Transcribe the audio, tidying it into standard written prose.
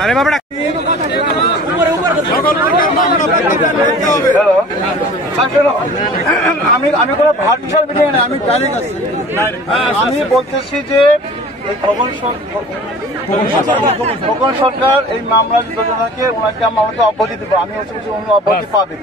अरे बाबा আমি কোনো ভার্চুয়াল মিটিং না, আমি ডাইরেক্ট আছি। আমি বলতেছি যে খোকন সরকার এই মামলার যোজনাকে ওনাকে আমরা অব্যাহতি দেবো। আমি হচ্ছে অব্যাহতি পাবে।